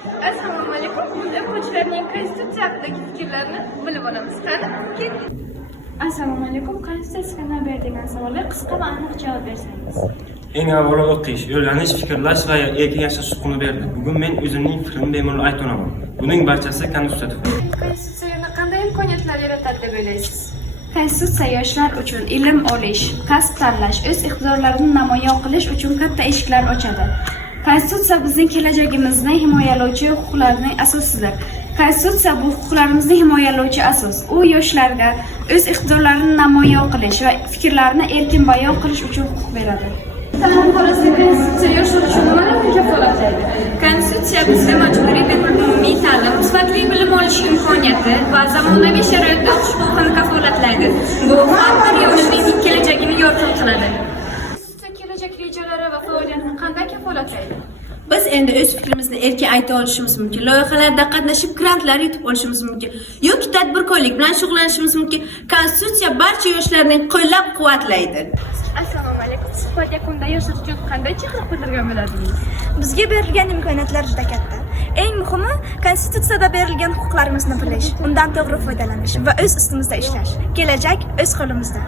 Assalomu alaykum. Biz o'quvchilarning konstitutsiya haqidagi fikrlarini bilib olamiz. Qani, keling. Assalomu alaykum. Konstitutsiyaga navbat degan savolga qisqa va aniq javob bersangiz. Eng avvalo o'qish, o'rganish, fikrlash va erkin yashash huquqini berdi. Bugun men o'zimning fikrimni bemalol ayta olaman. Buning barchasi konstitutsiya tufayli. Konstitutsiya qanday imkoniyatlar yaratadi deb o'ylaysiz? Konstitutsiya yoshlar uchun ilm olish, kasb tanlash, o'z iqtidorlarini namoyon qilish uchun katta eshiklar ochadi. Konstitutsiya bizning kelajagimizni himoyalovchi huquqlarning asosidir. Konstitutsiya bu huquqlarimizni himoyalovchi asos. U yoshlarga o'z iqtidorlarini namoyon qilish va fikrlarini erkin bayon qilish uchun huquq beradi. Ta'lim borasida konstitutsiya yoshlar uchun nimalarni kafolatlaydi? Konstitutsiya bizga majburiy bepul umumiy ta'lim, sifatli bilim olish imkoniyati va zamonaviy sharoitda o'qish huquqini kafolatlaydi. Bu har bir yoshning kelajagini yorqin qiladi. Konstitutsiya kelajak rejalari va faoliyatini qanday kafolatlaydi? Biz endi o'z fikrimizni erkin ayta olishimiz mumkin. Loyihalarda qatnashib, grantlar yutib olishimiz mumkin. Yoki tadbirkorlik bilan shug'ullanishimiz mumkin. Konstitutsiya barcha yoshlarni qo'llab-quvvatlaydi. Assalomu alaykum. Suhbat yakunida yoshlar uchun qanday chaqiriq bildirgan bo'lardingiz? Bizga berilgan imkoniyatlar juda katta. Eng muhimi, konstitutsiyada berilgan huquqlarimizni bilish, undan to'g'ri foydalanish va o'z ustimizda ishlash. Kelajak o'z qo'limizda.